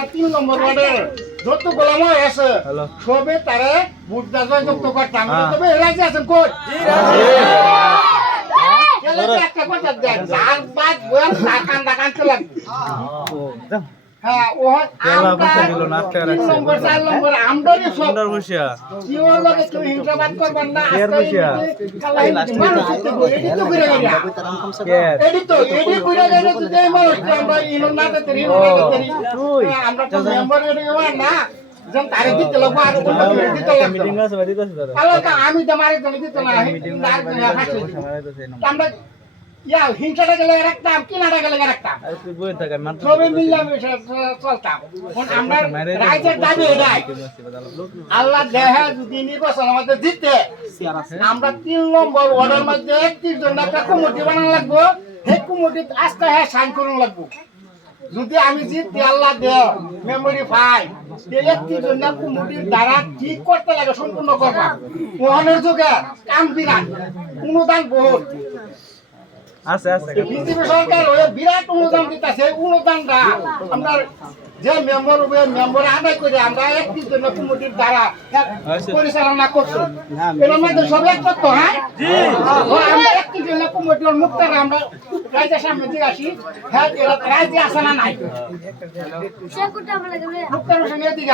আমরা 3 নম্বর ওয়ার্ডে যত গোলাম আছে সবে তারে ভোট দাজা যুক্ত করতাম তবে রাজি আছেন কই একটা কথা দেন যার বাদ বয়ান টাকান চলে হ্যাঁ ও নম্বর 4 নম্বর আমদানি সব কি হলো কেউ হিংসাবাদ করবেন না এডি কইরা গেলে তো দেই মানুষ আমরা ইনন না তেরি আমরা তো মেম্বার এর না যেন তারে দিতে লাগবো আর দিতে লাগবে মিটিং আছে দিতে আমি তো মারি দিতে না আমরা ইয়া হিংসাটা গেলে রাখতাম কিনাটা গেলে রাখতাম তুই বই থাকা মাত্র সবে মিললাম চলতাম এখন আমরা রাইজের দাবি এটাই আল্লাহ দেহে যদি নির্বাচন আমাদের দিতে আমরা 3 নম্বর ওয়ার্ডের মধ্যে 31 জন একটা কমিটি বানানো লাগবো সেই কমিটি আজকে হ্যাঁ সাইন করুন লাগবো যদি আমি জিততে আল্লাহ দেও মেমোরি পাই তাহলে 31 জন কমিটির দ্বারা ঠিক করতে লাগে সম্পূর্ণ করবা মোহনের যুগে কাম বিরাট অনুদান বহুত আছে বিজেপি সরকার ওই বিরাট অনুদান দিতেছে অনুদানটা আমরা যে মেম্বার আদায় করে আমরা 31 জন কমিটির দ্বারা পরিচালনা করছি এর মধ্যে সব এক করতে হ্যাঁ আমরা 31 জন কমিটির মুক্তারা আমরা রাজ্যের সামনে দিয়ে আসি হ্যাঁ রাজ্যে আসে না নাই মুক্তার সঙ্গে দিকে